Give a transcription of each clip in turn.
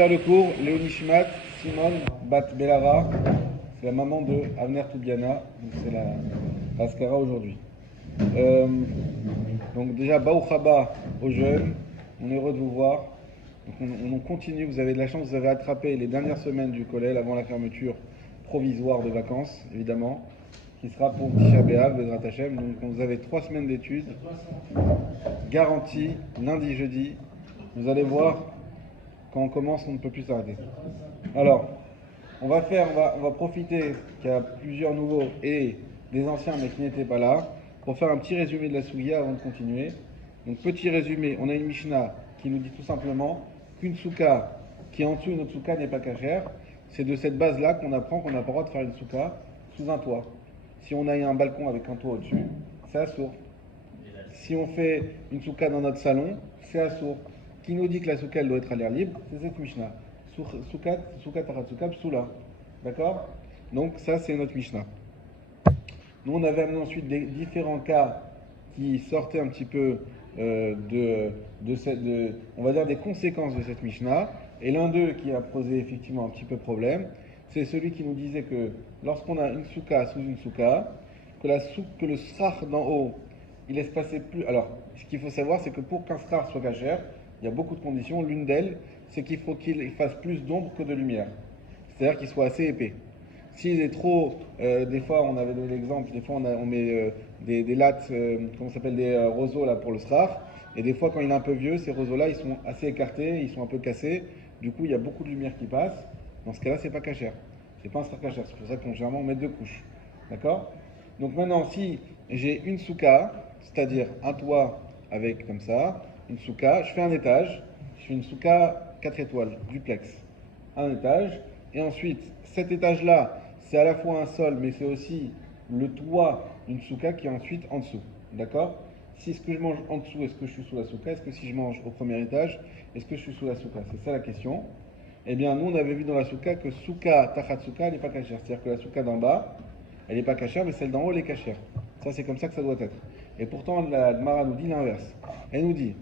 Faire le cours, Léonishmat, Simone, Bat Belara, c'est la maman de Avner Toubiana, donc c'est la Askara aujourd'hui. Euh, donc déjà, Baruch Haba aux jeunes, on est heureux de vous voir. Donc on continue, vous avez de la chance, vous avez attrapé les dernières semaines du collège avant la fermeture provisoire de vacances, évidemment, qui sera pour Tisha B'Av, Bezrat Hashem. Donc vous avez 3 semaines d'études, garantie, lundi, jeudi. Vous allez voir, quand on commence, on ne peut plus s'arrêter. Alors, on va profiter qu'il y a plusieurs nouveaux et des anciens mais qui n'étaient pas là pour faire un petit résumé de la Sougia avant de continuer. Donc, petit résumé, on a une Mishnah qui nous dit tout simplement qu'une souka qui est en dessous d'une autre souka n'est pas cachère. C'est de cette base-là qu'on apprend qu'on n'a pas le droit de faire une souka sous un toit. Si on a un balcon avec un toit au-dessus, c'est assourd. Si on fait une souka dans notre salon, c'est assourd. Qui nous dit que la souka elle doit être à l'air libre? C'est cette Mishnah. Souka taratsuka psula. D'accord? Donc ça c'est notre Mishnah. Nous on avait amené ensuite des différents cas qui sortaient un petit peu on va dire des conséquences de cette Mishnah. Et l'un d'eux qui a posé effectivement un petit peu problème, c'est celui qui nous disait que lorsqu'on a une souka sous une souka, que le srach d'en haut, il laisse passer plus. Alors, ce qu'il faut savoir, c'est que pour qu'un srach soit cachère, il y a beaucoup de conditions. L'une d'elles, c'est qu'il faut qu'il fasse plus d'ombre que de lumière. C'est-à-dire qu'il soit assez épais. S'il est trop, des fois on avait donné l'exemple, des fois on met des lattes, comment ça s'appelle, des roseaux là pour le srar, et des fois quand il est un peu vieux, ces roseaux là ils sont assez écartés, ils sont un peu cassés, du coup il y a beaucoup de lumière qui passe. Dans ce cas-là c'est pas cachère, c'est pas un srar cachère, c'est pour ça qu'on généralement met 2 couches, d'accord? Donc maintenant si j'ai une souka, c'est-à-dire un toit avec comme ça, une souka, je fais un étage, je fais une souka 4 étoiles, duplex, un étage, et ensuite cet étage-là, c'est à la fois un sol, mais c'est aussi le toit d'une souka qui est ensuite en dessous. D'accord? Si ce que je mange en dessous, est-ce que je suis sous la souka? Est-ce que si je mange au premier étage, est-ce que je suis sous la souka? C'est ça la question. Eh bien, nous, on avait vu dans la souka que souka, tachatsuka, elle n'est pas cachère. C'est-à-dire que la souka d'en bas, elle n'est pas cachère, mais celle d'en haut, elle est cachère. Ça, c'est comme ça que ça doit être. Et pourtant, la Gemara nous dit l'inverse. Elle nous dit,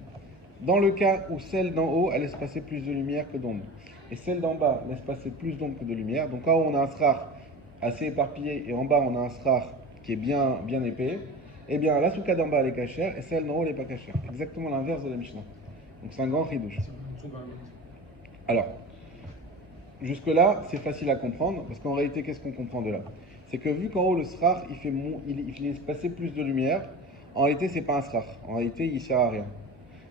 dans le cas où celle d'en haut, elle laisse passer plus de lumière que d'ombre, et celle d'en bas laisse passer plus d'ombre que de lumière, donc en haut on a un srar assez éparpillé, et en bas on a un srar qui est bien, bien épais, eh bien la souka d'en bas elle est cachère, et celle d'en haut elle n'est pas cachère. Exactement l'inverse de la Mishnah. Donc c'est un grand chidouche. Alors, jusque-là, c'est facile à comprendre, parce qu'en réalité, qu'est-ce qu'on comprend de là? C'est que vu qu'en haut, le srar, il laisse passer plus de lumière, en réalité, c'est pas un srar. En réalité, il sert à rien.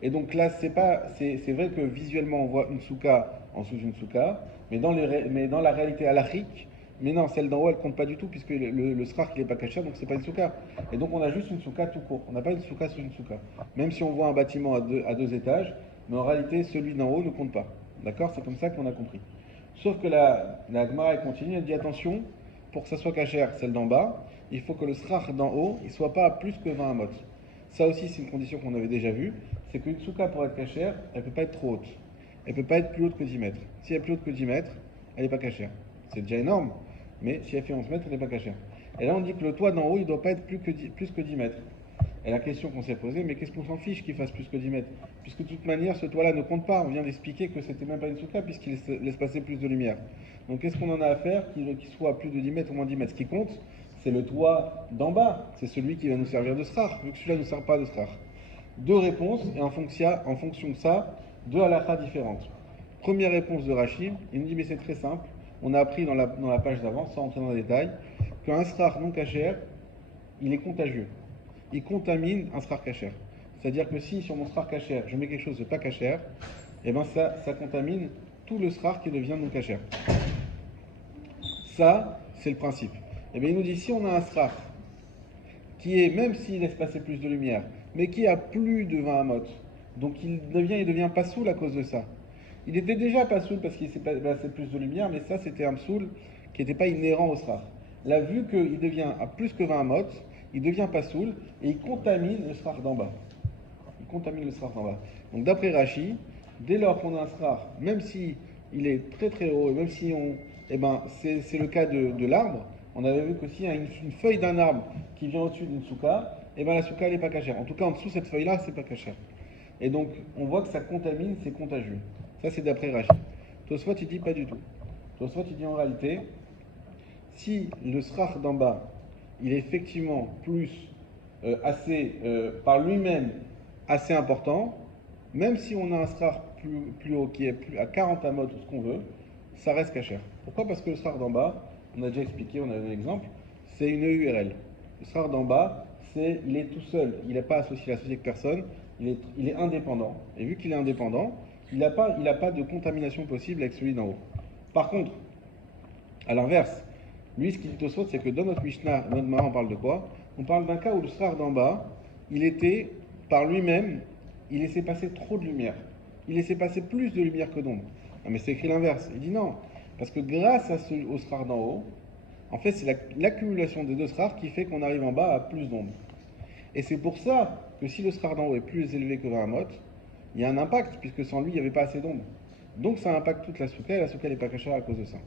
Et donc là, c'est vrai que visuellement, on voit une souka en sous une souka, mais dans la réalité halachique, mais non, celle d'en haut, elle compte pas du tout, puisque le srar, il n'est pas caché, donc c'est pas une souka. Et donc on a juste une souka tout court. On n'a pas une souka sous une souka. Même si on voit un bâtiment à deux étages, mais en réalité, celui d'en haut ne compte pas. D'accord? C'est comme ça qu'on a compris. Sauf que la Gemara elle continue, elle dit attention, pour que ça soit cachère, celle d'en bas, il faut que le srach d'en haut, il soit pas à plus que 20 amot. Ça aussi, c'est une condition qu'on avait déjà vue, c'est qu'une souka pour être cachère, elle peut pas être trop haute. Elle peut pas être plus haute que 10 mètres. Si elle est plus haute que 10 mètres, elle n'est pas cachère. C'est déjà énorme, mais si elle fait 11 mètres, elle n'est pas cachère. Et là, on dit que le toit d'en haut, il ne doit pas être plus que 10 mètres. Et la question qu'on s'est posée, mais qu'est-ce qu'on s'en fiche qu'il fasse plus que 10 mètres? Puisque de toute manière, ce toit-là ne compte pas. On vient d'expliquer que c'était même pas une souka, puisqu'il laisse passer plus de lumière. Donc qu'est-ce qu'on en a à faire qu'il soit à plus de 10 mètres ou moins 10 mètres? Ce qui compte, c'est le toit d'en bas. C'est celui qui va nous servir de srar, vu que celui-là ne nous sert pas de srar. Deux réponses, et en fonction de ça, deux halakha différentes. Première réponse de Rachid, il nous dit, mais c'est très simple. On a appris dans la page d'avant, sans entrer dans les détails, qu'un srar non cachère, il est contagieux. Il contamine un srar cachère. C'est-à-dire que si sur mon srar cachère, je mets quelque chose de pas cachère, et ben ça contamine tout le srar qui devient non cachère. Ça, c'est le principe. Et bien il nous dit, si on a un srar qui est, même s'il laisse passer plus de lumière, mais qui a plus de 20 amot, donc il devient pas soul à cause de ça. Il était déjà pas soul parce qu'il s'est passé plus de lumière, mais ça c'était un soul qui n'était pas inhérent au srar. Là, vu qu'il devient à plus que 20 amot, il devient pas soul et il contamine le srar d'en bas. Il contamine le srar d'en bas. Donc d'après Rashi, dès lors qu'on a un srar, même si il est très très haut, et même si c'est le cas de l'arbre, on avait vu que s'il y a une feuille d'un arbre qui vient au-dessus d'une souka, et ben la souka elle n'est pas cachère. En tout cas en dessous de cette feuille-là, c'est pas cachère. Et donc on voit que ça contamine, c'est contagieux. Ça c'est d'après Rashi. Tosfot, il dit pas du tout. Tosfot, il dit en réalité, si le srach d'en bas, il est effectivement plus par lui-même assez important, même si on a un srach plus haut qui est plus à 40 amot ou ce qu'on veut, ça reste cachère. Pourquoi? Parce que le srach d'en bas, on a déjà expliqué, on a donné un exemple, c'est une URL. Le srach d'en bas, il est tout seul, il n'est pas associé avec personne, il est indépendant. Et vu qu'il est indépendant, il n'a pas de contamination possible avec celui d'en haut. Par contre, à l'inverse, lui, ce qu'il dit au Tosfot, c'est que dans notre Mishnah, notre Mara, on parle de quoi? On parle d'un cas où le srach d'en bas, il était, par lui-même, il laissait passer trop de lumière. Il laissait passer plus de lumière que d'ombre. Ah, mais c'est écrit l'inverse. Il dit non. Parce que grâce au srach d'en haut, en fait, c'est l'accumulation des deux srachs qui fait qu'on arrive en bas à plus d'ombre. Et c'est pour ça que si le srach d'en haut est plus élevé que 20 amot, il y a un impact, puisque sans lui, il n'y avait pas assez d'ombre. Donc ça impacte toute la souka, et la souka n'est pas cachère à cause de ça.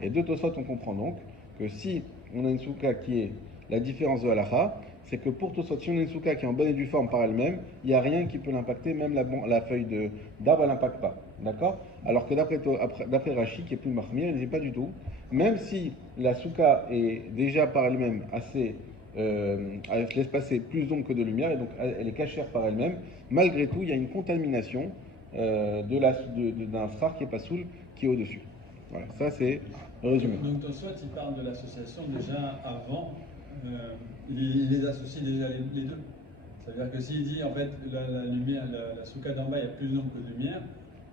Et de Tosfot, on comprend donc que si on a une souka qui est la différence de halacha, c'est que pour Tosfot, si on a une souka qui est en bonne et due forme par elle-même, il n'y a rien qui peut l'impacter, même la feuille d'arbre, elle n'impacte pas. D'accord? Alors que d'après Rashi, qui est plus mahmir, il ne dit pas du tout. Même si la souka est déjà par elle-même assez. Elle laisse passer plus d'ombre que de lumière, et donc elle est cachère par elle-même, malgré tout, il y a une contamination d'un srach qui est pas soul, qui est au-dessus. Voilà, ça c'est le résumé. Donc Tosfot, il parle de l'association déjà avant, il les associe déjà les deux. C'est-à-dire que s'il dit en fait la lumière, la souka d'en bas, il y a plus d'ombre que de lumière,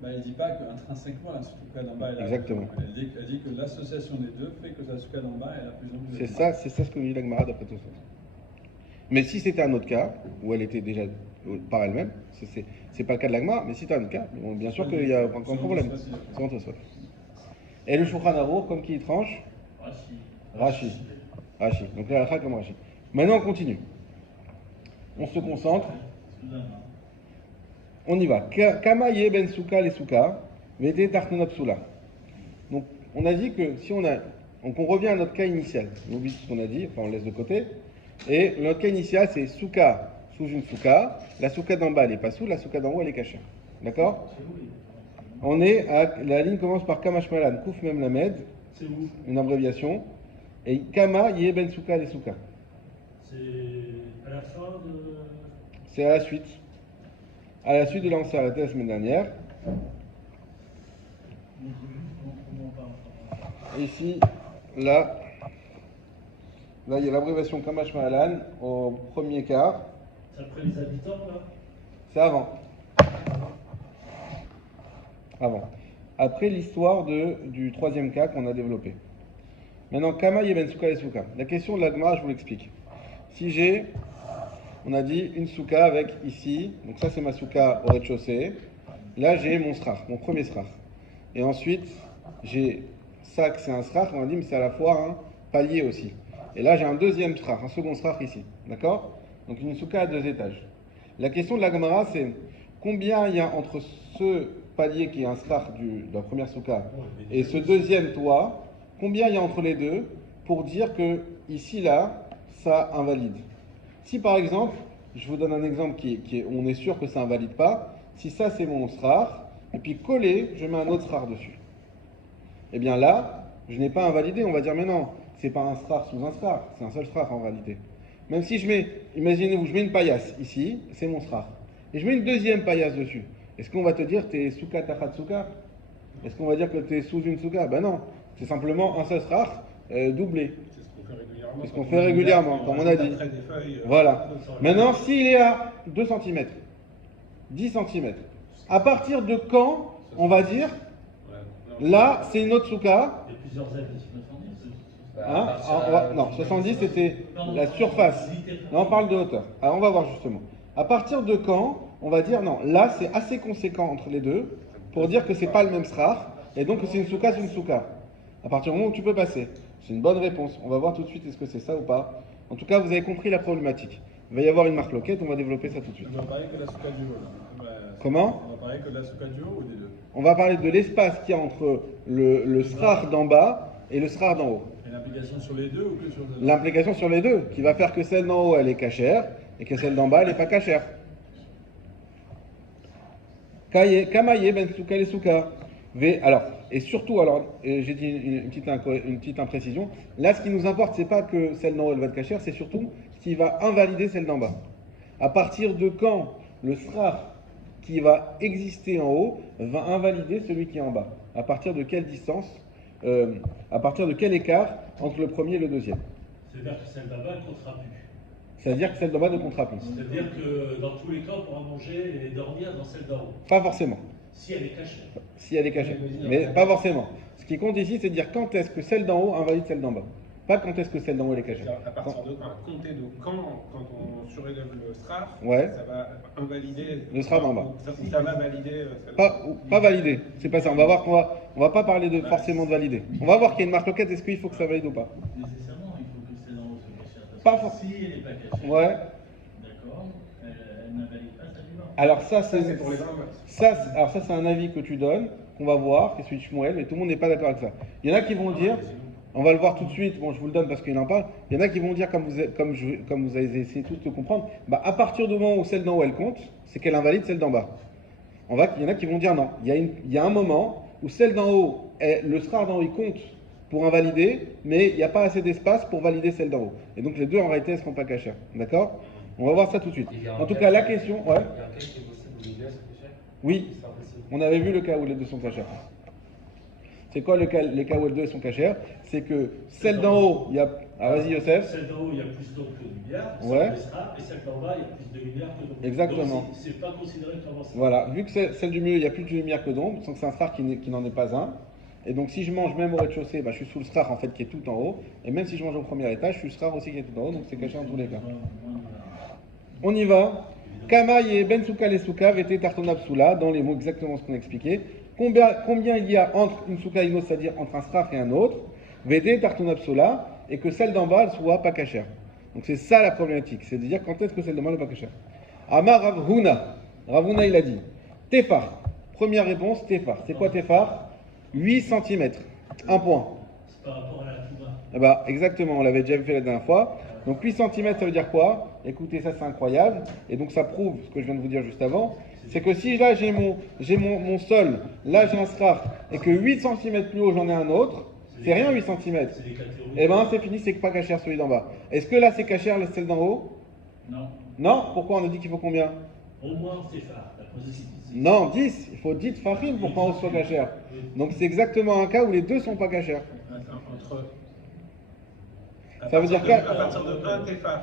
bah, il ne dit pas qu'intrinsèquement la souka d'en bas est là. Exactement. Elle dit que l'association des deux fait que la souka d'en bas elle a plus d'ombre que de lumière. C'est ça ce que nous dit la Gemara d'après Tosfot. Mais si c'était un autre cas, où elle était déjà par elle-même, c'est pas le cas de la Gemara, mais si c'était un autre cas, bon, bien sûr qu'il y a encore un problème. C'est Tosfot. Et le Shulchan Arour, comme qui tranche? Rashi. Donc là, la comme Rashi. Maintenant, on continue. On se concentre. On y va. Kama ye ben souka les souka, vete tartenot psula. Donc, on a dit que si on a. Donc, on revient à notre cas initial. On oublie ce qu'on a dit, enfin, on laisse de côté. Et notre cas initial, c'est souka sous une souka. La souka d'en bas, elle n'est pas sous, la souka d'en haut, elle est cachée. D'accord? On est à. La ligne commence par Kamash Malan, Kouf Mem Lamed. C'est où? Une abréviation. Et Kama Yeh Ben Souka les Souka. C'est à la fin de. C'est à la suite. À la suite de là, on s'est arrêté la semaine dernière. Ici, là, il y a l'abréviation Kamash Malan au premier quart. C'est après les habitants, là? C'est avant. Après l'histoire du troisième cas qu'on a développé. Maintenant, Kama Yeben Souka et Souka. La question de la Gemara, je vous l'explique. Si on a dit une souka avec ici, donc ça c'est ma souka au rez-de-chaussée. Là j'ai mon srach, mon premier srach. Et ensuite, j'ai ça que c'est un srach, on a dit, mais c'est à la fois un palier aussi. Et là j'ai un deuxième srach, un second srach ici. D'accord? Donc une souka à 2 étages. La question de la Gemara, c'est combien il y a entre ce palier qui est un srach de la première souka et ce deuxième toit, combien il y a entre les deux pour dire que ici, là, ça invalide. Si par exemple, je vous donne un exemple on est sûr que ça invalide pas, si ça c'est mon srach, et puis collé, je mets un autre srach dessus. Eh bien là, je n'ai pas invalidé, on va dire mais non, c'est pas un srach sous un srach, c'est un seul srach en réalité. Même si imaginez-vous, je mets une paillasse ici, c'est mon srach, et je mets une deuxième paillasse dessus. Est-ce qu'on va te dire t'es souka tachat souka? Est-ce qu'on va dire que t'es sous une souka? Ben non, c'est simplement un seul srach doublé. C'est ce qu'on fait régulièrement, comme on a dit. Voilà. Maintenant, s'il est à 2 cm, 10 cm, à partir de quand on va dire là, c'est une autre souka? Il y a plusieurs avis. Non, 70 c'était la surface. Là, on parle de hauteur. Alors, on va voir justement. À partir de quand on va dire non, là, c'est assez conséquent entre les deux pour dire que c'est pas le même srach et donc que c'est une souka, c'est une souka. À partir du moment où tu peux passer. C'est une bonne réponse. On va voir tout de suite est-ce que c'est ça ou pas. En tout cas, vous avez compris la problématique. Il va y avoir une marque loquette, on va développer ça tout de suite. On va parler que de la souka du haut. Là. Comment? On va parler que de la souka du haut ou des deux? On va parler de l'espace qu'il y a entre le srach d'en bas et le srach d'en haut. Et l'implication sur les deux ou que sur les deux? L'implication sur les deux, qui va faire que celle d'en haut elle est cachère et que celle d'en bas elle n'est pas cachère. Kamaye ben souka les souka. Alors, Et surtout, alors, j'ai dit une petite imprécision. Là, ce qui nous importe, c'est pas que celle d'en haut elle va être cachère, c'est surtout ce qui va invalider celle d'en bas. À partir de quand le srar qui va exister en haut va invalider celui qui est en bas? À partir de quelle distance, à partir de quel écart entre le premier et le deuxième? C'est-à-dire que celle d'en-bas ne comptera plus. C'est-à-dire que celle d'en bas ne comptera plus. C'est-à-dire que dans tous les cas, on pourra manger et dormir dans celle d'en haut. Pas forcément, Si elle est cachée. si elle est cachée. Mais pas forcément. Ce qui compte ici, c'est de dire quand est-ce que celle d'en haut invalide celle d'en bas. Pas quand est-ce que celle d'en haut elle est cachée. À partir de quand? À compter de quand on surélève le SRAR, Ouais. ça va invalider Le SRAR d'en bas. Ça va valider. Pas validé, c'est pas ça. On va voir on va pas parler de forcément de valider. On va voir qu'il y a une marque loquette, est-ce qu'il faut que ça valide ou pas? Nécessairement, il faut que celle d'en haut soit cachée. Pas Parce for- que si elle n'est pas cachée, Ouais. d'accord, elle n'invalide pas celle du bas. Alors ça Ça, c'est c'est pour les arbres. alors ça c'est un avis que tu donnes, qu'on va voir, qui est celui de Shmuel, mais tout le monde n'est pas d'accord avec ça. Il y en a qui vont le dire, on va le voir tout de suite, bon je vous le donne parce qu'il en parle, il y en a qui vont dire comme vous avez essayé tous de comprendre, bah à partir du moment où celle d'en haut elle compte, c'est qu'elle invalide celle d'en bas. Il y en a qui vont dire non, il y a un moment où celle d'en haut, le srar d'en haut il compte pour invalider, mais il n'y a pas assez d'espace pour valider celle d'en haut. Et donc les deux en réalité elles ne seront pas cachées. D'accord? On va voir ça tout de suite. En tout cas la question, ouais. Il y a un cas qui est possible où les deux sont cachés. Oui, C'est impossible. on avait vu le cas où les deux sont cachères. C'est quoi les cas où les deux sont cachères? C'est que celle d'en haut, il y a... Ah vas-y Youssef. Celle d'en haut, il y a plus d'eau que de lumière. Ouais. Ça baissera, et celle d'en bas, il y a plus de lumière que d'ombre. Exactement. Donc, c'est pas considéré comme avancé. Voilà, vu que celle du milieu, il y a plus de lumière que d'ombre, donc c'est un srar qui n'en est pas un. Et donc si je mange même au rez-de-chaussée, bah, je suis sous le srar en fait qui est tout en haut. Et même si je mange au premier étage, je suis le srar aussi qui est tout en haut, donc c'est caché en tous les cas. On y va. Kama et ben souka les souka vete tartonab soula, dans les mots exactement ce qu'on a expliqué. Combien il y a entre une souka et une autre, c'est-à-dire entre un srar et un autre, vete tartonab soula, et que celle d'en bas elle soit pas cachère. Donc c'est ça la problématique, c'est de dire quand est-ce que celle d'en bas n'est pas cachère. Amar Ravhuna, Ravhuna il a dit Tefar. Première réponse, Tefar. C'est quoi Tefar? 8 cm. Un point. C'est par rapport à la Touma. Eh ben, exactement, on l'avait déjà fait la dernière fois. Donc 8 cm, ça veut dire quoi? Écoutez, ça c'est incroyable. Et donc ça prouve ce que je viens de vous dire juste avant. C'est que si là j'ai mon sol, là j'ai un srar, et que 8 cm plus haut j'en ai un autre, c'est rien 8 cm. C'est des catégories. Eh ben c'est fini, c'est pas cachère celui d'en bas. Est-ce que là c'est cachère celle d'en haut? Non. Non? Pourquoi on a dit qu'il faut combien? Au moins, c'est phare. La position. Non, 10. Il faut 10 farim pour qu'en haut soit cachère. Donc c'est exactement un cas où les deux sont pas cachères. Entre. Ça veut dire À quoi? partir de 1 Tefar,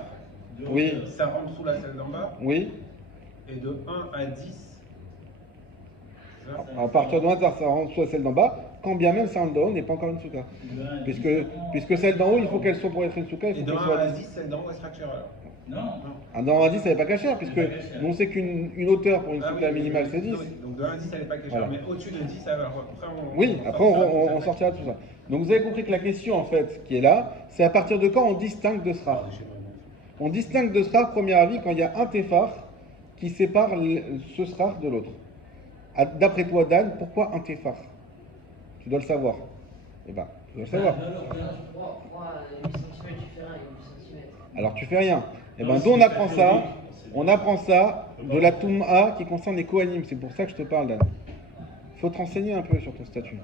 Oui, ça rentre sous la celle d'en bas, oui. et de 1 à 10. c'est ça À partir de 1, ça rentre soit celle d'en bas, quand bien même celle d'en haut n'est pas encore une souka. Puisque celle d'en haut, il faut qu'elle soit pour être une souka, il Et faut de qu'elle 1 soit à 10. 10, celle d'en haut, elle sera cachère alors. Non. Ah non, à 10, elle n'est pas cachère, puisque Elle est pas cachère. on sait qu'une hauteur pour une Ah souka oui, minimale, oui, c'est 10. oui, donc de 1 à 10, elle n'est pas cachère. Voilà. Mais au-dessus de 10, alors après on. Oui, après on sortira sortira de tout ça. Donc vous avez compris que la question, en fait, qui est là, c'est à partir de quand on distingue de srar. On distingue de srar, premier avis, quand il y a un tefar qui sépare ce srar de l'autre. D'après toi, Dan, pourquoi un tefar? Tu dois le savoir. Eh ben, tu dois le savoir. 8 cm, tu fais rien, 8 cm. Alors tu fais rien. Eh ben, Non, d'où on c'est apprend ça? catégorie. On apprend ça de la Touma qui concerne les Kohanim. C'est pour ça que je te parle, Dan. Il faut te renseigner un peu sur ton statut.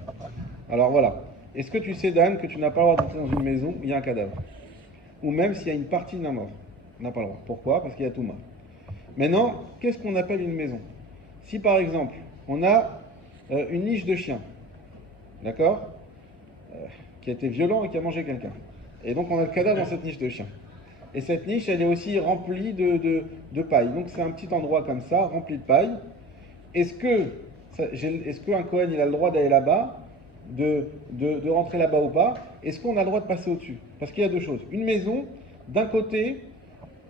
Alors voilà. Est-ce que tu sais, Dan, que tu n'as pas le droit d'entrer dans une maison où il y a un cadavre? Ou même s'il y a une partie d'un mort? On n'a pas le droit. Pourquoi? Parce qu'il y a Touma. Maintenant, qu'est-ce qu'on appelle une maison? Si par exemple, on a une niche de chien, d'accord? Qui a été violent et qui a mangé quelqu'un. Et donc on a le cadavre dans cette niche de chien. Et cette niche, elle est aussi remplie de paille. Donc c'est un petit endroit comme ça, rempli de paille. Est-ce qu'un Kohen il a le droit d'aller là-bas, de rentrer là-bas ou pas? Est-ce qu'on a le droit de passer au-dessus? Parce qu'il y a deux choses. Une maison, d'un côté,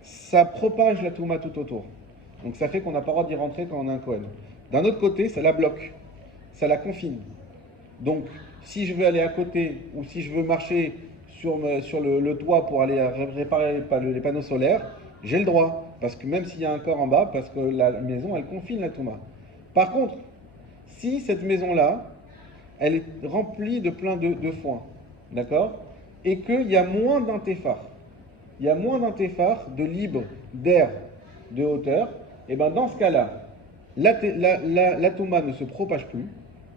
ça propage la Touma tout autour. Donc ça fait qu'on n'a pas le droit d'y rentrer quand on a un Kohen. D'un autre côté, ça la bloque, ça la confine. Donc si je veux aller à côté ou si je veux marcher sur le toit pour aller réparer les panneaux solaires, j'ai le droit. Parce que même s'il y a un corps en bas, parce que la maison, elle confine la Touma. Par contre, si cette maison-là, elle est remplie de plein de foin, d'accord? Et qu'il y a moins d'un téphar, il y a moins d'un téphar de libre, d'air, de hauteur, et bien dans ce cas-là, la Touma ne se propage plus,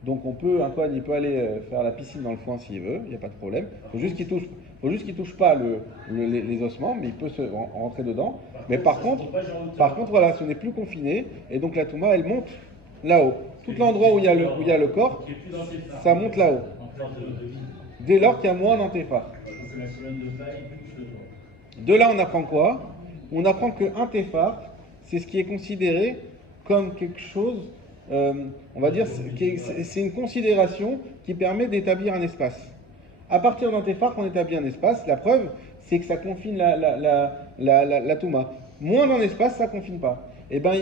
Donc un Kohen, il peut aller faire la piscine dans le foin s'il veut, il n'y a pas de problème. Faut juste qu'il touche pas les ossements, mais il peut rentrer dedans. Mais par contre, voilà, ce n'est plus confiné, et donc la Touma, elle monte là-haut. Tout l'endroit où il y a le corps, ça monte là-haut. Dès lors qu'il y a moins d'antéphares. De là, on apprend quoi? On apprend qu'un téphar, c'est ce qui est considéré comme quelque chose, on va dire, c'est une considération qui permet d'établir un espace. À partir d'un téphar, on établit un espace. La preuve, c'est que ça confine la Touma. Moins d'un espace, ça confine pas. Eh ben,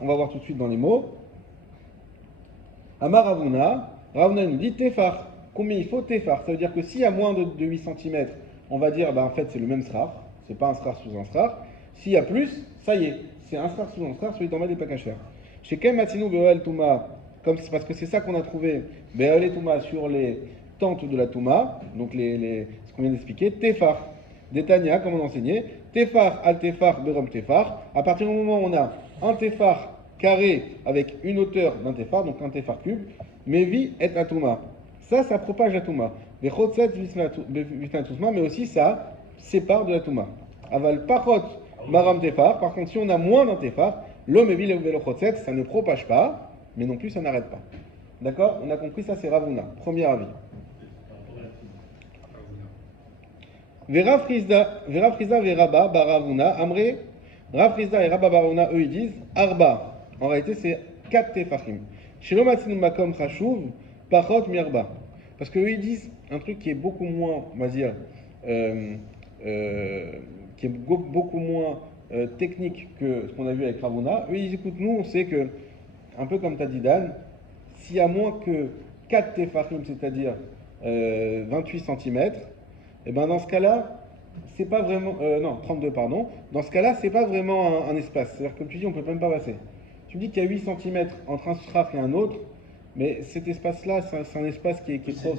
on va voir tout de suite dans les mots. Amar Ravuna nous dit téphar. Combien il faut téphar? Ça veut dire que s'il y a moins de 8 cm, on va dire, en fait, c'est le même srar. C'est pas un srar sous un srar. S'il y a plus, ça y est, c'est un srar sous un srar, celui d'en bas n'est pas caché. Chez Kem Matsinu Be'oel Touma, parce que c'est ça qu'on a trouvé, Be'oel Touma sur les tentes de la Touma, donc ce qu'on vient d'expliquer, Tefar, Détania, comme on enseignait, Tefar al Tefar Berom Tefar. À partir du moment où on a un Tefar carré avec une hauteur d'un Tefar, donc un Tefar cube, Mevi et la Touma. Ça propage la Touma. Mais aussi ça sépare de la Touma. Aval Pachot Maram Tefar, par contre, si on a moins d'un Tefar, l'homme et le Chotset, ça ne propage pas, mais non plus ça n'arrête pas. D'accord? On a compris, ça c'est Ravuna, premier avis. Vera Frizda Veraba Baravuna, Amré, Rav Frizda et Rabba Baravuna, eux ils disent Arba. En réalité, c'est 4 Tefachim. Shelomatsinu Makom Chashuv, Pachot Mirba. Parce qu'eux ils disent un truc qui est beaucoup moins, on va dire, qui est beaucoup moins technique que ce qu'on a vu avec Ravuna. Eux, ils écoutent, nous, on sait que, un peu comme t'as dit Dan, s'il y a moins que 4 tefachim, c'est-à-dire 28 cm, et ben dans ce cas-là, c'est pas vraiment... non, 32, pardon. Dans ce cas-là, c'est pas vraiment un espace. C'est-à-dire, comme tu dis, on peut même pas passer. Tu me dis qu'il y a 8 cm entre un shraf et un autre, mais cet espace-là, c'est un espace qui est trop...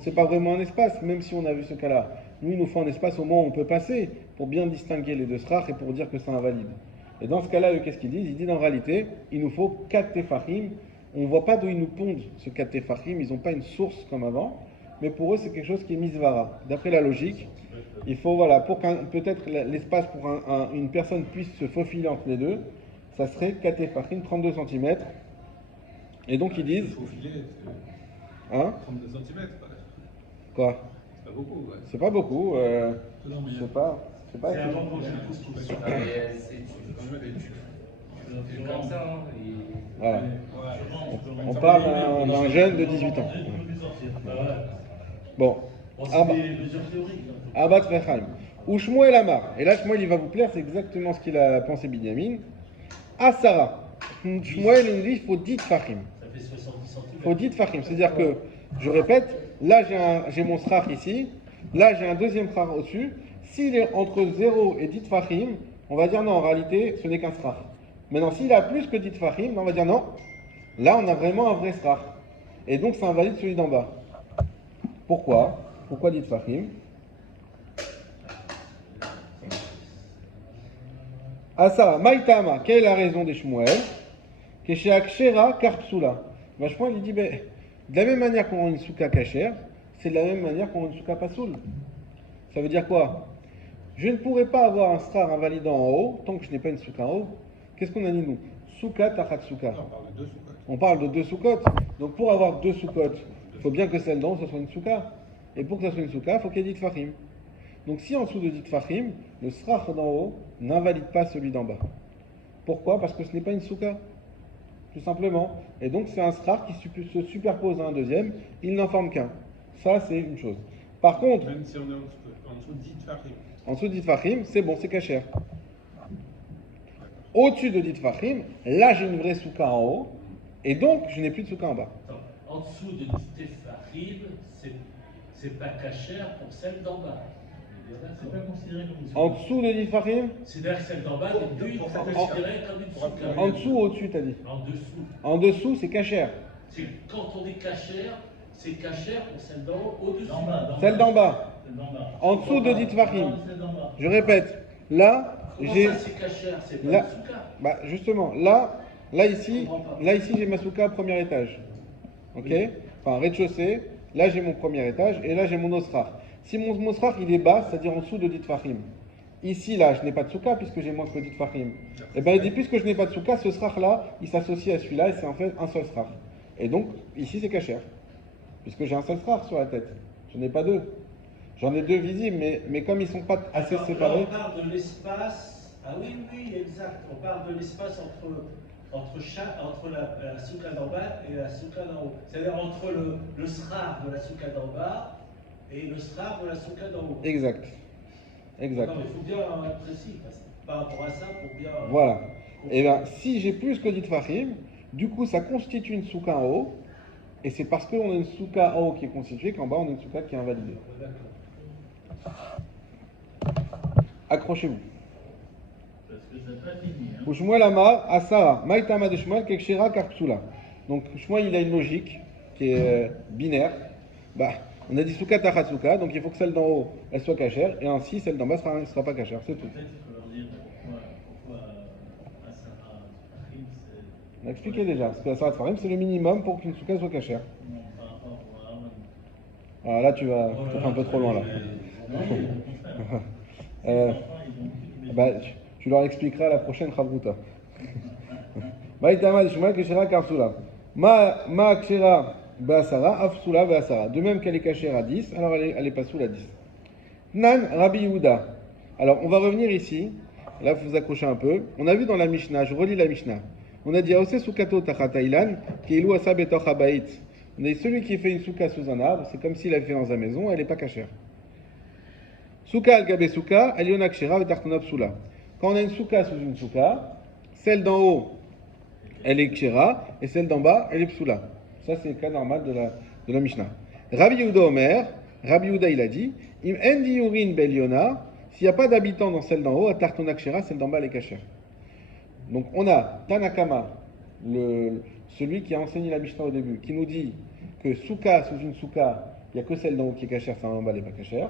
C'est pas vraiment un espace, même si on a vu ce cas-là. Nous, il nous faut un espace au moins où on peut passer pour bien distinguer les deux srach et pour dire que c'est invalide. Et dans ce cas-là, eux, qu'est-ce qu'ils disent? Ils disent en réalité, il nous faut 4 tefachim. On ne voit pas d'où ils nous pondent ce 4 tefachim. Ils n'ont pas une source comme avant. Mais pour eux, c'est quelque chose qui est misvara. D'après la logique, il faut, voilà, pour peut-être l'espace pour une personne puisse se faufiler entre les deux, ça serait 4 tefachim, 32 cm. Et donc ils disent... Hein? 32 cm. Quoi? C'est pas beaucoup. Ouais. C'est pas beaucoup. C'est pas. C'est avant qu'on C'est comme ça, hein. Voilà. On parle d'un jeune de 18 ans. Bon. Abba Tvechaim. Ou Shmuel Amar. Et là, Shmuel, il va vous plaire, c'est exactement ce qu'il a pensé Binyamin. Asara. Shmuel, il dit il faut 10 tfachim. Ça fait 70 cm. Il faut 10 tfachim. C'est-à-dire que, je répète, là j'ai mon srach ici, là j'ai un deuxième srach au-dessus. S'il est entre 0 et 10 tfachim, on va dire non, en réalité, ce n'est qu'un srach. Maintenant, s'il a plus que 10 tfachim, on va dire non. Là, on a vraiment un vrai srach. Et donc, ça invalide celui d'en bas. Pourquoi? Pourquoi 10 tfachim? Asa, Maïtama, quelle est la raison des Shmuel? Que chez Akshera, Karpsula. Shmuel, il dit, de la même manière qu'on a une souka kasher, c'est de la même manière qu'on a une souka pasoul. Ça veut dire quoi? Je ne pourrais pas avoir un srar invalidant en haut, tant que je n'ai pas une souka en haut. Qu'est-ce qu'on a dit nous? Souka, tachat souka. On parle de deux soukot. Donc pour avoir deux soukot, il faut bien que celle d'en haut, ce soit une souka. Et pour que ça soit une souka, il faut qu'il y ait 10 tfachim. Donc si en dessous de 10 tfachim, le srach d'en haut n'invalide pas celui d'en bas. Pourquoi? Parce que ce n'est pas une souka. Tout simplement. Et donc c'est un srach qui se superpose à un deuxième, il n'en forme qu'un. Ça c'est une chose. Par contre, même si on est en dessous de 10 tfachim. En dessous de 10 tfachim, c'est bon, c'est kasher. Au-dessus de 10 tfachim, là j'ai une vraie souka en haut, et donc je n'ai plus de souka en bas. Attends, en dessous de Tefachim, c'est pas cachère pour celle d'en bas. C'est pas considéré comme une En dessous de 10 tfachim, C'est-à-dire que celle d'en bas, c'est considéré comme une souka. en dessous ou au-dessus, t'as dit? En dessous. En dessous, c'est kasher. C'est quand on dit cachère, c'est cachère pour celle d'en haut, au-dessus. Celle d'en bas. En dessous de 10 tfachim. Je répète, là, Comment j'ai. ça, c'est cachère, c'est pas Là, une souka. justement, là ici j'ai ma souka au premier étage. Ok? Enfin, rez-de-chaussée, là j'ai mon premier étage et là j'ai mon osrach. Si mon osrach il est bas, c'est-à-dire en dessous de dit fahim. Ici, là, je n'ai pas de souka puisque j'ai moins que dit fahim. Et bien il dit, puisque je n'ai pas de souka, ce srach là, il s'associe à celui-là et c'est en fait un seul srach. Et donc, ici c'est kasher. Puisque j'ai un seul srach sur la tête. Je n'ai pas deux. J'en ai deux visibles, mais comme ils ne sont pas assez Alors, séparés. là, on parle de l'espace. Ah oui, oui, exact. On parle de l'espace entre la souka d'en bas et la souka d'en haut. C'est-à-dire entre le srar de la souka d'en bas et le srar de la souka d'en haut. Exact. Exact. Non, mais il faut bien être précis par rapport à ça pour bien. Voilà. Et bien, si j'ai plus que dit fahim, du coup, ça constitue une souka en haut. Et c'est parce qu'on a une souka en haut qui est constituée qu'en bas, on a une souka qui est invalidée. Accrochez-vous. Parce que ça n'a pas fini. Hein. Shmuel Amar, Asara, Maïtama de Shmuel, Kekshira, Karpsula. Donc Shmuel, il a une logique qui est binaire. Bah, on a dit souka tachatsuka, donc il faut que celle d'en haut, elle soit cachère, et ainsi celle d'en bas ne sera pas cachère, c'est tout. Peut-être qu'il faut leur dire pourquoi Asara, Farim, c'est. On a expliqué déjà, parce que la Sarat Farim, c'est le minimum pour qu'une souka soit cachère. Non, par rapport à Aaron. Alors là, tu vas un peu trop loin là. Non, mais au contraire. Euh, Les enfants, ils ont Bah, tu leur expliqueras la prochaine Chavruta. Maïtama de Shmuel, Kekshira, Karpsula. Ma Kshira, Be'asara, Afsula, Be'asara. De même qu'elle est cachère à 10, alors elle est pas sous la 10. Nan Rabbi Yehuda. Alors, on va revenir ici. Là, vous vous accrochez un peu. On a vu dans la Mishnah, je relis la Mishnah. On a dit Aose Sukato Tachatailan, Keilu Asa Betoch Habait. On a dit celui qui fait une souka sous un arbre, c'est comme s'il avait fait dans sa maison, elle n'est pas cachère. Souka al-gabe souka, aliona kshera vetartona psula. Quand on a une souka sous une souka, celle d'en haut, elle est kshera, et celle d'en bas, elle est psula. Ça, c'est le cas normal de la Mishnah. Rabbi Yehuda Omer, Rabbi Yehuda, il a dit, im endi yurin beliona, s'il n'y a pas d'habitants dans celle d'en haut, tartona kshera, celle d'en bas, elle est kashère. Donc, on a Tanakama, celui qui a enseigné la Mishnah au début, qui nous dit que souka sous une souka, il n'y a que celle d'en haut qui est cachère, celle d'en bas, elle n'est pas cachère.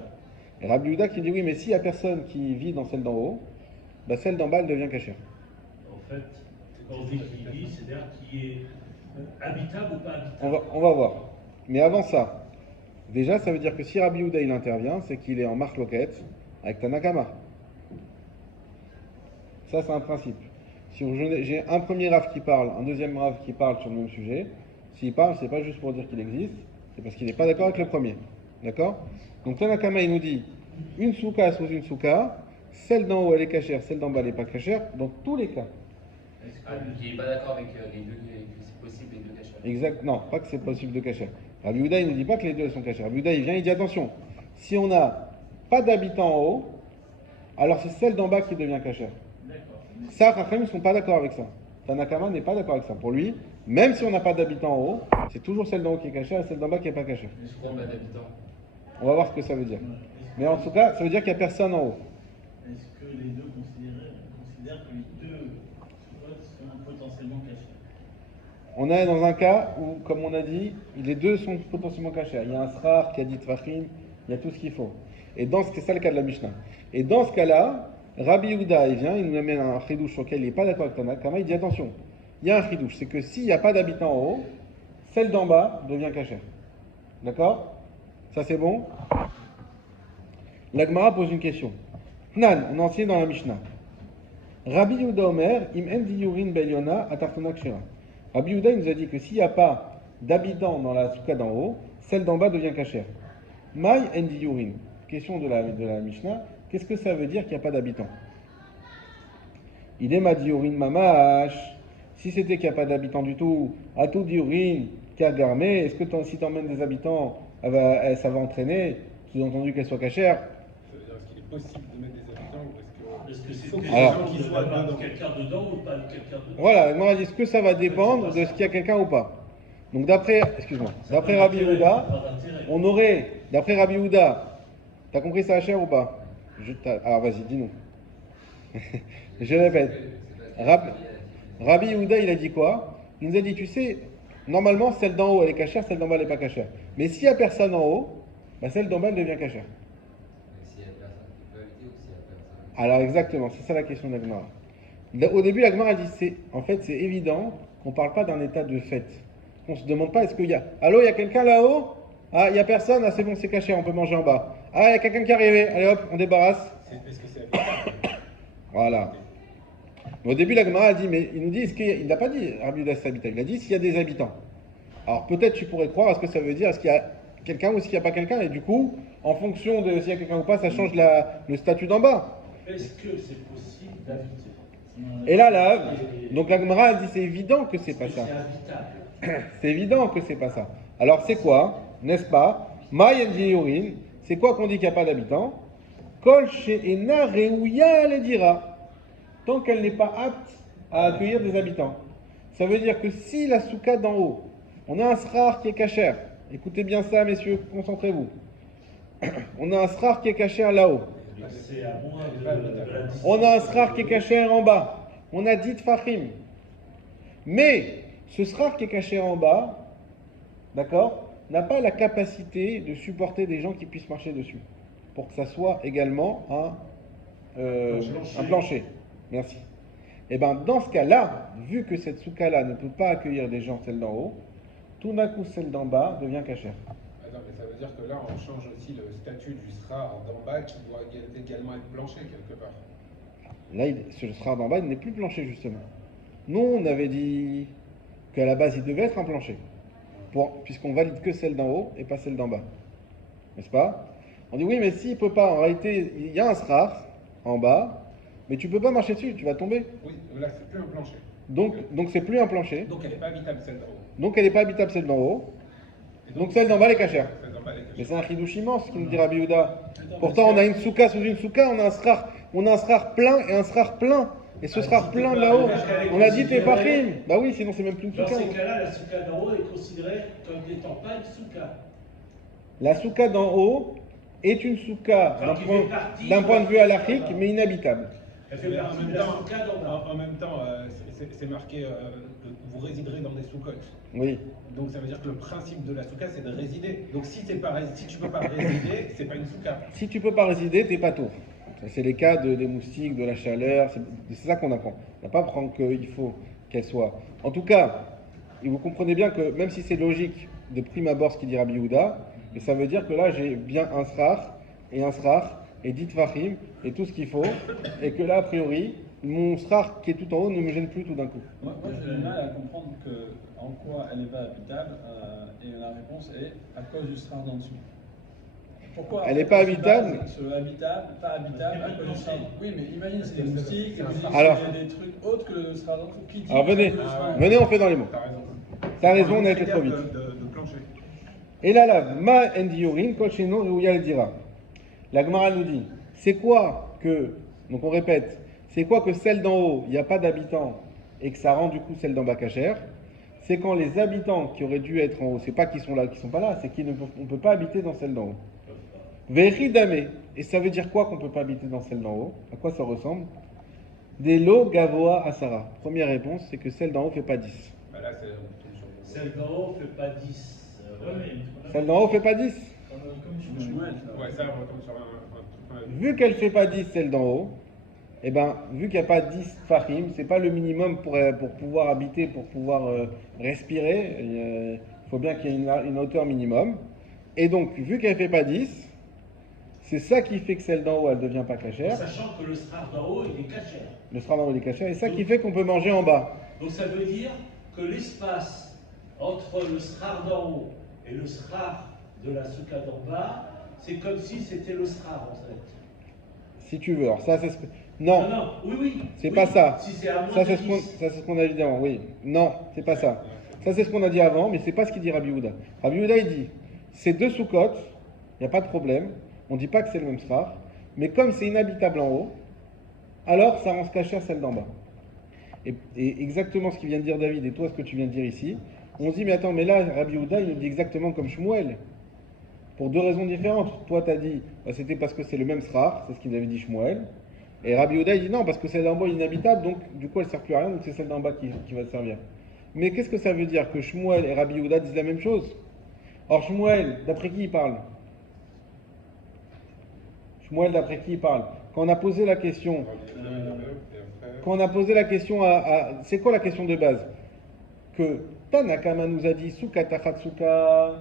Et Rabbi Yehuda qui dit oui, mais s'il n'y a personne qui vit dans celle d'en haut, bah celle d'en bas elle devient cachère. En fait, quand on dit qui vit, c'est-à-dire qui est habitable ou pas habitable. On va voir. Mais avant ça, déjà ça veut dire que si Rabbi Yehuda il intervient, c'est qu'il est en marloquette avec Tanakama. Ça c'est un principe. Si j'ai un premier Rav qui parle, un deuxième Rav qui parle sur le même sujet, s'il parle, c'est pas juste pour dire qu'il existe, c'est parce qu'il n'est pas d'accord avec le premier. D'accord? Donc Tanakama il nous dit une souka sous une souka, celle d'en haut elle est cachère, celle d'en bas elle n'est pas cachère, dans tous les cas. Il n'est pas d'accord avec les deux, que c'est possible les deux cachères. Exact, non, pas que c'est possible de cacher. Rabbi Yehuda il ne nous dit pas que les deux sont cachères. Rabbi Yehuda il vient, il dit attention, si on n'a pas d'habitants en haut, alors c'est celle d'en bas qui devient cachère. Ça, Rachem, ils ne sont pas d'accord avec ça. Tanakama n'est pas d'accord avec ça. Pour lui, même si on n'a pas d'habitants en haut, c'est toujours celle d'en haut qui est cachère et celle d'en bas qui n'est pas cachère. Mais je crois pas d'habitants. On va voir ce que ça veut dire. Mais en tout cas, ça veut dire qu'il n'y a personne en haut. Est-ce que les deux considèrent que les deux sont potentiellement cachés? On est dans un cas où, comme on a dit, les deux sont potentiellement cachés. Il y a un srar qui a dit tfachim, il y a tout ce qu'il faut. Et c'est ça le cas de la Mishnah. Et dans ce cas-là, Rabbi Yehuda, il vient, il nous amène un chidouche sur lequel il n'est pas d'accord avec Tanakama, il dit attention, il y a un chidouche, c'est que s'il n'y a pas d'habitants en haut, celle d'en bas devient cachère. D'accord? Ça c'est bon? L'Agmara pose une question. Nan, on a enseigné dans la Mishnah. Rabbi Yehuda Omer, im endi yurin beliona atartona kshera. Rabbi Yehuda il nous a dit que s'il n'y a pas d'habitants dans la souka d'en haut, celle d'en bas devient cachère. Mai endi yurin. Question de la Mishnah. Qu'est-ce que ça veut dire qu'il n'y a pas d'habitants? Il est madi yurin mamash. Si c'était qu'il n'y a pas d'habitants du tout, à tout yurin, kagarmé, est-ce que si tu emmènes des habitants, ça va entraîner, sous-entendu qu'elle soit cachère? Ça veut dire est-ce qu'il est possible de mettre des habitants ou Est-ce que c'est faut que question les gens qui qui soit soient pas dedans. quelqu'un dedans ou pas quelqu'un dedans? Voilà, moi je dis, est-ce que ça va dépendre de ce qu'il y a quelqu'un ou pas? Donc d'après Rabbi Yehuda, on aurait, d'après Rabbi Yehuda, t'as compris ça cher ou pas? Alors vas-y, dis-nous. Je répète. Rabbi Yehuda, il a dit quoi? Il nous a dit, tu sais, normalement celle d'en haut elle est cachère, celle d'en bas elle n'est pas cachère. Mais s'il n'y a personne en haut, bah, celle d'en bas elle devient cachère. S'il y a personne qui peut habiter ou s'il y a personne. Alors exactement, c'est ça la question d'Agmara. Au début, Agmara dit, en fait c'est évident qu'on ne parle pas d'un état de fait. On ne se demande pas, est-ce qu'il y a... Allô, il y a quelqu'un là-haut? Ah, il n'y a personne? Ah, c'est bon, c'est caché, on peut manger en bas. Ah, il y a quelqu'un qui est arrivé. Allez hop, on débarrasse. C'est parce que c'est habitable. Voilà. Mais au début, la Gemara a dit, mais il nous dit, il n'a pas dit Rabbi Yehuda c'est habitable, il a dit s'il y a des habitants. Alors peut-être tu pourrais croire à ce que ça veut dire, est-ce qu'il y a quelqu'un ou est-ce qu'il n'y a pas quelqu'un, et du coup, en fonction de s'il y a quelqu'un ou pas, ça change le statut d'en bas. Est-ce que c'est possible d'habiter? Et là, donc la Gemara a dit, c'est évident que c'est pas Est-ce que ça. c'est habitable? C'est évident que c'est pas ça. Alors c'est quoi, n'est-ce pas? Mayen Yorin, c'est quoi qu'on dit qu'il n'y a pas d'habitants? Kol she'ena reouya le dira. Tant qu'elle n'est pas apte à accueillir des habitants. Ça veut dire que si la souka d'en haut, on a un srar qui est cachère, écoutez bien ça messieurs, concentrez-vous. On a un srar qui est cachère là-haut. C'est à moins de la distance. On a un srar qui est cachère en bas. On a dit fachim. Mais ce srar qui est caché en bas, d'accord, n'a pas la capacité de supporter des gens qui puissent marcher dessus. Pour que ça soit également un plancher. Merci. Et bien dans ce cas-là, vu que cette souka-là ne peut pas accueillir des gens, celle d'en haut, tout d'un coup celle d'en bas devient cachère. Attends, mais ça veut dire que là, on change aussi le statut du srar d'en bas qui doit également être plancher quelque part. Là, ce srar d'en bas, il n'est plus plancher justement. Nous, on avait dit qu'à la base, il devait être un plancher. Puisqu'on valide que celle d'en haut et pas celle d'en bas. N'est-ce pas? On dit oui, mais s'il ne peut pas, en réalité, il y a un srar en bas, mais tu ne peux pas marcher dessus, tu vas tomber. Oui, là, c'est plus un plancher. Donc c'est plus un plancher. Donc elle n'est pas habitable celle d'en haut. Donc elle n'est pas habitable celle d'en haut. Et Donc celle d'en bas, elle est cachère. Celle d'en bas, elle est cachée. Mais c'est un chidouche immense, ce qui nous dit Rabbi Yehuda. Pourtant, on a une souka sous une souka, on a un srar plein et un srar plein. Et ce srar plein là-haut, on a dit t'es pas rime. Bah oui, sinon c'est même plus une Dans souka. ces cas-là, la souka d'en haut est considérée comme n'étant pas une souka. La souka d'en haut est une souka Alors qu'il fait partie d'un de point la de vue souka halachique, d'en bas. mais inhabitable. Elle fait Mais partie de la souka d'en bas. en même temps, c'est marqué que vous résiderez dans des soukottes. Oui. Donc ça veut dire que le principe de la souka, c'est de résider. Donc si tu peux pas résider, c'est pas une souka. Si tu peux pas résider, t'es pas tour. Ça, c'est les cas des moustiques, de la chaleur, c'est ça qu'on apprend. On n'a pas apprendre qu'il faut qu'elle soit. En tout cas, et vous comprenez bien que même si c'est logique de prime abord ce qu'il dit Rabbi Yehuda, mais ça veut dire que là j'ai bien un srar et dit fachim et tout ce qu'il faut, et que là a priori mon srar qui est tout en haut ne me gêne plus tout d'un coup. Moi j'ai du mal à comprendre en quoi elle n'est pas habitable, et la réponse est à cause du srar d'en dessous. Pourquoi Elle n'est pas habitable. Habitable, pas habitable, à cause du srar. Oui, mais imagine, c'est des moustiques, et puis Alors. il y a des trucs autres que le srar d'en dessous. Qui dit Alors venez, que le srar- venez, on fait dans les mots. T'as raison. T'as raison, on a été trop vite. De plancher. Et là, ma endiorin, kocheno reuya le dira. La Gemara nous dit, c'est quoi que, donc on répète, c'est quoi que celle d'en haut, il n'y a pas d'habitants et que ça rend du coup celle d'en bas cachère? C'est quand les habitants qui auraient dû être en haut, c'est pas qu'ils sont là, qu'ils sont pas là, c'est qu'on ne peut pas habiter dans celle d'en haut. Veridame. Et ça veut dire quoi qu'on ne peut pas habiter dans celle d'en haut? À quoi ça ressemble? Delo gavoa asara. Première réponse, c'est que celle d'en haut ne fait pas 10. Bah là, c'est on tombe sur Celle d'en haut ne fait pas 10. Celle d'en haut ne fait pas 10. Comme Shmuel, là. Ouais, ça, on retombe sur un truc. Vu qu'elle ne fait pas 10, celle d'en haut, eh ben, vu qu'il n'y a pas 10 fachim, c'est pas le minimum pour pouvoir habiter, pour pouvoir respirer. Il faut bien qu'il y ait une hauteur minimum. Et donc, vu qu'elle ne fait pas 10, c'est ça qui fait que celle d'en haut, elle ne devient pas cachère. Sachant que le srar d'en haut, il est cachère. Le sera d'en haut, il est cachère. Et ça qui fait qu'on peut manger en bas. Donc ça veut dire que l'espace entre le srar d'en haut et le srar de la souka d'en bas, c'est comme si c'était le srar en fait. Si tu veux. Alors ça, c'est non, Non, oui. c'est oui. pas ça. Si c'est à moins Ça, de c'est 10. ce qu'on a dit avant. Oui. Non, c'est pas ça. Ça, c'est ce qu'on a dit avant, mais c'est pas ce qu'il dit Rabbi Yehuda. Rabbi Yehuda, il dit, c'est deux sous-côtes, il n'y a pas de problème. On ne dit pas que c'est le même srar, mais comme c'est inhabitable en haut, alors ça rend cachère celle d'en bas. Et exactement ce qu'il vient de dire David et toi ce que tu viens de dire ici, on se dit mais attends, mais là Rabbi Yehuda il nous dit exactement comme Shmuel, pour deux raisons différentes. Toi tu as dit bah, c'était parce que c'est le même srar, c'est ce qu'il avait dit Shmuel, et Rabbi Yehuda il dit non parce que celle d'en bas est inhabitable, donc du coup elle ne sert plus à rien, donc c'est celle d'en bas qui va servir. Mais qu'est-ce que ça veut dire que Shmuel et Rabbi Yehuda disent la même chose? Or Shmuel, d'après qui il parle? Shmuel, d'après qui il parle? Quand on a posé la question, c'est quoi la question de base? Que Tanakama nous a dit Souka Tachatsuka.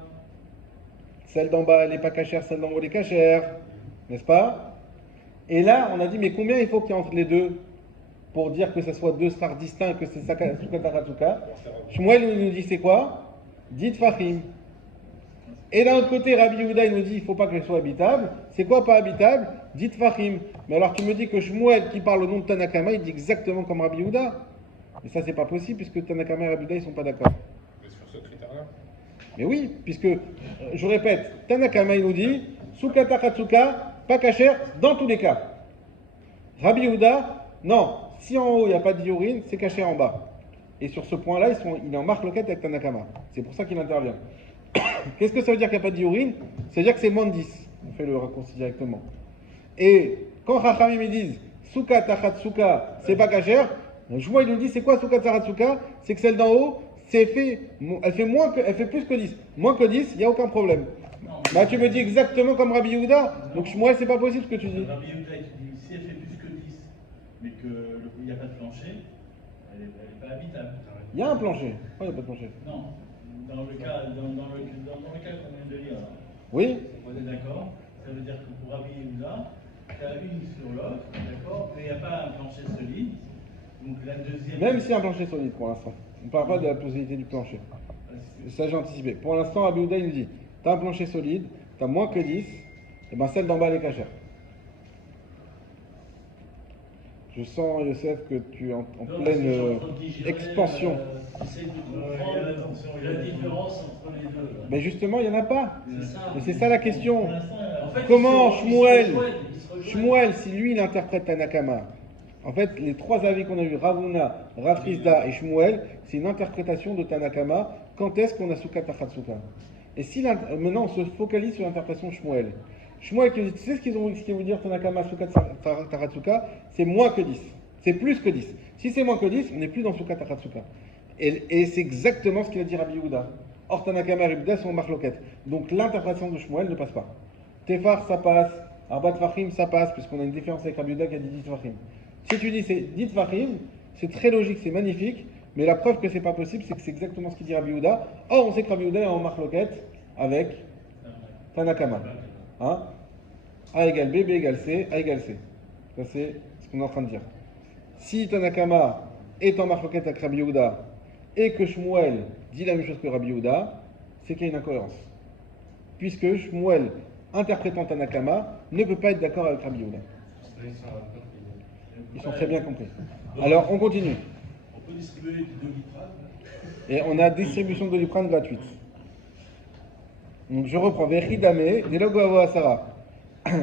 Celle d'en bas, elle n'est pas cachère, celle d'en haut, elle est cachère. N'est-ce pas? Et là, on a dit, mais combien il faut qu'il y ait entre les deux pour dire que ce soit deux stars distincts, que c'est Souka Tachatsuka? Shmuel nous dit c'est quoi? Dit Fahim. Et d'un autre côté, Rabbi Yehuda il nous dit il ne faut pas qu'elle soit habitable. C'est quoi pas habitable? Dit Fahim. Mais alors tu me dis que Shmuel qui parle au nom de Tanakama, il dit exactement comme Rabbi Yehuda. Mais ça c'est pas possible puisque Tanakama et Rabbi Yehuda ils sont pas d'accord. Mais sur ce critère-là. Mais oui, puisque, je répète, Tanakama il nous dit Souka Tachatsuka, pas cachère dans tous les cas. Rabbi Yehuda, non, si en haut il n'y a pas de diurine, c'est caché en bas. Et sur ce point-là, il est en marque loquette avec Tanakama. C'est pour ça qu'il intervient. Qu'est-ce que ça veut dire qu'il n'y a pas de diurine? Ça veut dire que c'est moins de 10. On fait le raccourci directement. Et quand Chachamim me disent Souka Tachatsuka, c'est pas cachère, je vois, il nous dit c'est quoi Souka Tachatsuka? C'est que celle d'en haut, elle fait plus que 10. Moins que 10, il n'y a aucun problème. Bah tu me dis exactement comme Rabbi Yehuda. Donc moi, c'est pas possible ce que tu dis. Rabbi Yehuda, il dit si elle fait plus que 10, mais qu'il n'y a pas de plancher, elle n'est pas habitable. Il y a un plancher. Pourquoi il n'y a pas de plancher? Non, dans le cas qu'on vient de lire, là, Oui. on est d'accord. Ça veut dire que pour Rabbi Yehuda, tu as une sur l'autre, d'accord, mais il n'y a pas un plancher solide. Donc la deuxième. Même si un plancher solide pour l'instant. On ne parle pas de la possibilité du plancher. Ça j'ai anticipé. Pour l'instant, Rabbi Yehuda il nous dit tu as un plancher solide, tu as moins que 10, et bien celle d'en bas elle est cachère. Je sens, Youssef, que tu es en pleine expansion. J'essaie de comprendre la différence entre les deux. Là. Mais justement, il n'y en a pas. C'est ça. Et c'est ça la question. Pour l'instant, En fait, Comment ils se rejoignent. Shmuel, si lui il interprète Tanakama, en fait, les trois avis qu'on a eu, Ravuna, Rav Hizda et Shmuel, c'est une interprétation de Tanakama. Quand est-ce qu'on a Souka Tachatsuka? Et si maintenant on se focalise sur l'interprétation de Shmuel. Shmuel, tu sais ce qu'ils vont dire Tanakama, Souka Tachatsuka? C'est moins que 10. C'est plus que 10. Si c'est moins que 10, on n'est plus dans Souka Tachatsuka. Et c'est exactement ce qu'il a dit Rabbi Yehuda. Or Tanakama et Rabbi Yehuda sont marloquettes. Donc l'interprétation de Shmuel ne passe pas. Tefar, ça passe. Arbat Fahim, ça passe, puisqu'on a une différence avec Rabbi Yehuda qui a dit 10 Fahim. Si tu dis c'est 10 Fahim, c'est très logique, c'est magnifique, mais la preuve que c'est pas possible, c'est que c'est exactement ce qu'il dit Rabbi Yehuda. Or, on sait que Rabbi Yehuda est en marloquette avec Tanakama. Hein? A égale B, B égale C, A égale C. Ça, c'est ce qu'on est en train de dire. Si Tanakama est en marloquette avec Rabbi Yehuda et que Shmuel dit la même chose que Rabbi Yehuda, c'est qu'il y a une incohérence. Puisque Shmuel, interprétant Tanakama, ne peut pas être d'accord avec Rabbi Yehuda. Ils sont très bien compris. Alors, on continue. on peut distribuer du Doliprane. Et on a distribution de Doliprane gratuite. Donc je reprends. Vechidame, des logo Asara.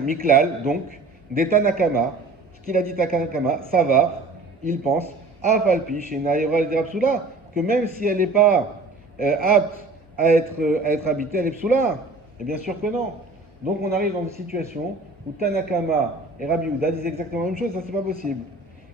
Miklal, donc, des Tanakama. Ce qu'il a dit Tanakama, Savar, il pense, Afalpi, chez Naïra Derapsula, que même si elle n'est pas apte à être habitée, elle est psoula. Et bien sûr que non. Donc on arrive dans une situation où Tanakama et Rabbi Yehuda disent exactement la même chose, ça c'est pas possible.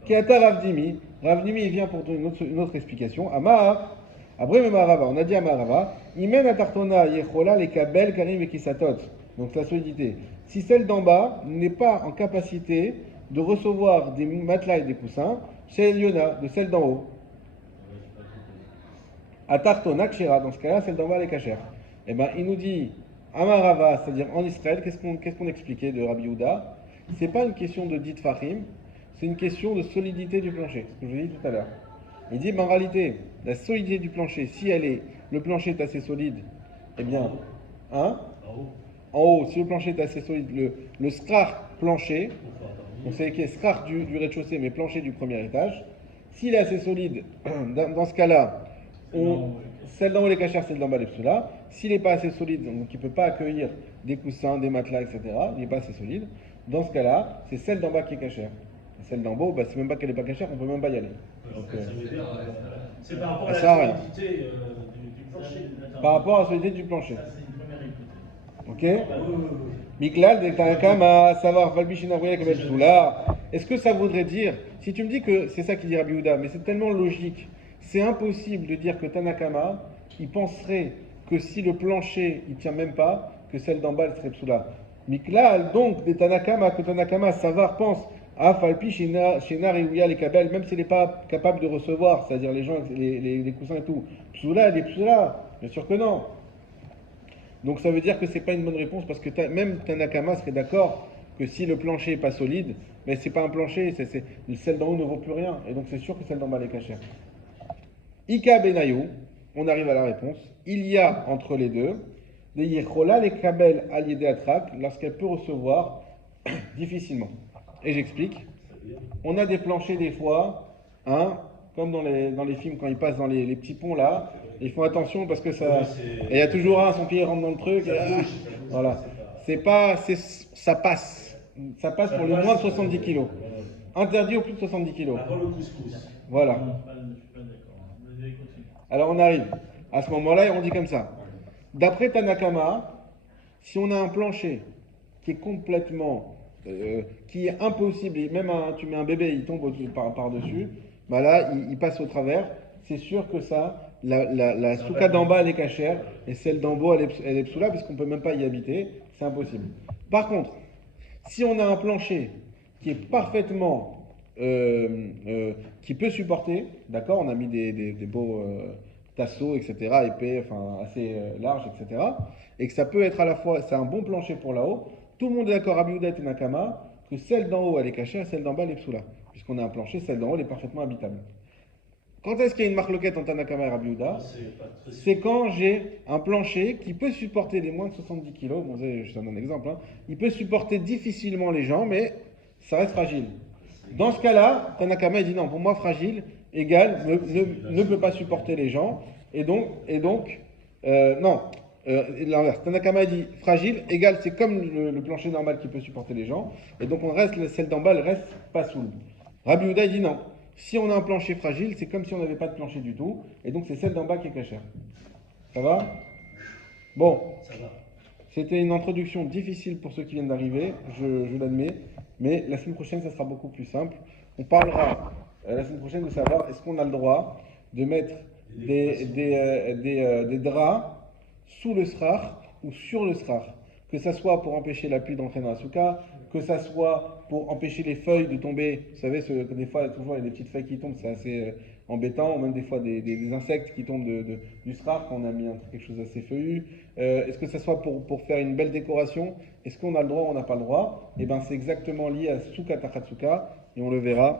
Kiata Ravdimi, Ravdimi il vient pour donner une autre explication. Amar, après Memarava, on a dit à Marava, Imen Atartona Yechola les Kabel Karim et Kisatot. Donc la solidité. Si celle d'en bas n'est pas en capacité de recevoir des matelas et des coussins, chez Eliona, de celle d'en haut. Atartona Kshera, dans ce cas-là, celle d'en bas elle est cachère. Et bien il nous dit Amarava, c'est-à-dire en Israël, qu'est-ce qu'on expliquait de Rabbi Yehuda? C'est pas une question de dit Fahim, c'est une question de solidité du plancher, ce que je vous ai dit tout à l'heure. Il dit, en réalité, la solidité du plancher, si le plancher est assez solide, eh bien, hein? En haut, si le plancher est assez solide, le skrar plancher, on sait qu'il est skrar du rez-de-chaussée, mais plancher du premier étage, s'il est assez solide, dans ce cas-là, celle d'en haut les cachères, celle d'en bas les psoulas. S'il n'est pas assez solide, donc il ne peut pas accueillir des coussins, des matelas, etc., il n'est pas assez solide, dans ce cas-là, c'est celle d'en bas qui est cachère. Celle d'en haut, c'est même pas qu'elle n'est pas cachère, on ne peut même pas y aller. Donc, Ça veut dire, c'est par rapport à ça, la solidité du plancher. par rapport à la solidité du plancher. Ça, c'est une première hypothèse. Ok? Miklal de Tanakama, savoir Valbishina Soula. Est-ce que ça voudrait dire, si tu me dis que c'est ça qu'il dit Rabbi Yehuda, mais c'est tellement logique, c'est impossible de dire que Tanakama, il penserait que si le plancher, il tient même pas, que celle d'en bas, elle serait Psoula. Miklal, donc, des Tanakama, que Tanakama, savoir, pense, Afalpi, Shena, Réouya, les Kabel, même s'il n'est pas capable de recevoir, c'est-à-dire les gens, les coussins et tout. Psoula, les Psoula, bien sûr que non. Donc ça veut dire que c'est pas une bonne réponse parce que même Tanakama serait d'accord que si le plancher n'est pas solide, mais c'est pas un plancher, celle d'en haut ne vaut plus rien. Et donc c'est sûr que celle d'en bas est cachère. Ika Benayu, on arrive à la réponse. Il y a entre les deux des Yechola, les Kabel Aliédé Atrak, lorsqu'elle peut recevoir difficilement. Et j'explique. On a des planchers des fois, hein, comme dans les films quand ils passent dans les petits ponts là, ils font attention parce que ça. Et il y a toujours un, son pied rentre dans le truc. Voilà. Ça passe. Ça passe pour les moins de 70 kg. Interdit au plus de 70 kg. Avant le couscous. Voilà. Non, je ne suis pas d'accord. Vous allez continuer. Alors on arrive. À ce moment-là, on dit comme ça. D'après Tanakama, si on a un plancher qui est complètement, qui est impossible, et même tu mets un bébé, il tombe par-dessus, bah là, il passe au travers, c'est sûr que ça, la souka d'en bas, elle est cachère, et celle d'en haut, elle est psoula, parce qu'on ne peut même pas y habiter, c'est impossible. Par contre, si on a un plancher qui est parfaitement, qui peut supporter, d'accord, on a mis des beaux tasseaux, etc., épais, enfin assez larges, etc., et que ça peut être à la fois, c'est un bon plancher pour là-haut, tout le monde est d'accord, Rabbi Yehuda et Nakama, que celle d'en haut elle est cachée et celle d'en bas elle est psoula. Puisqu'on a un plancher, celle d'en haut elle est parfaitement habitable. Quand est-ce qu'il y a une marloquette entre Tanakama et Rabbi Yehuda? C'est quand j'ai un plancher qui peut supporter les moins de 70 kg, bon, je donne un exemple, hein. Il peut supporter difficilement les gens, mais ça reste fragile. Dans ce cas-là, Tanakama il dit non, pour moi fragile égale ne peut pas supporter les gens, et donc non. L'inverse. Tanakama dit fragile égale c'est comme le plancher normal qui peut supporter les gens, et donc celle d'en bas elle reste pas soule. Rabbi Yehuda dit non. Si on a un plancher fragile, c'est comme si on n'avait pas de plancher du tout, et donc c'est celle d'en bas qui est cachère. Ça va? Bon. Ça va. C'était une introduction difficile pour ceux qui viennent d'arriver, je l'admets, mais la semaine prochaine ça sera beaucoup plus simple. On parlera la semaine prochaine de savoir est-ce qu'on a le droit de mettre des draps sous le srar ou sur le srar, que ça soit pour empêcher la pluie d'entrer dans la souka, que ça soit pour empêcher les feuilles de tomber. Vous savez, que des fois, toujours, il y a des petites feuilles qui tombent, c'est assez embêtant, ou même des fois des insectes qui tombent du srar quand on a mis quelque chose d'assez feuillu. Est-ce que ça soit pour faire une belle décoration? Est-ce qu'on a le droit ou on n'a pas le droit? Eh bien, c'est exactement lié à Souka Takatsuka, et on le verra